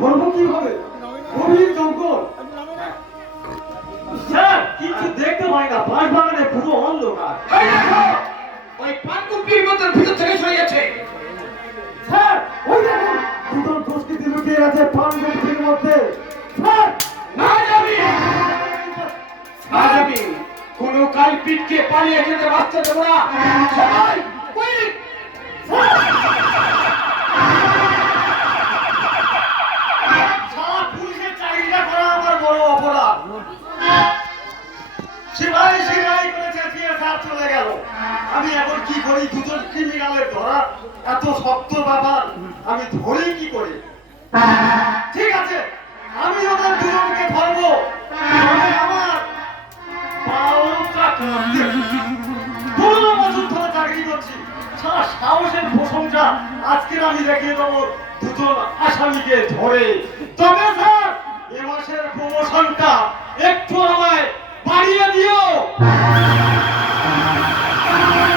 ধরবো কিভাবে? গভীর জঙ্গল। স্যার কিছু দেখতে পাই না, বাঁশ বাগানে পুরো অন্ধকার। এই দেখো, ওই পানকুপির মধ্যে ভিতর থেকে সরে গেছে। স্যার ওই দেখুন দুজন দুষ্কৃতী লুকিয়ে আছে পানগুপির মধ্যে। স্যার না যাবি, না যাবি, কোনো কালপিটকে পালিয়ে যেতে বাঁচতে দেবো না। সবাই কুইক! সারা পুলিশের চাকরিটা করা আমার বড় অপরাধ। সিপাই সিপাই করে চেঁচিয়ে স্যার চলে গেল। আমি এখন কি করি? দুজন ক্রিমিনালের ধরা এত শক্ত ব্যাপার, আমি ধরি কি করে? ঠিক আছে, আমি ওদের দুজনকে ধরবো। তবে আমার পাওটা কাঁপছে। 15 বছর ধরে চাকরি করছি, সারা সাহসের প্রশংসা আজকের আমি দেখিয়ে দেবো দুজন আসামিকে ধরে। তবে স্যার এ মাসের প্রমোশনটা একটু আমায় বাড়িয়ে দিও।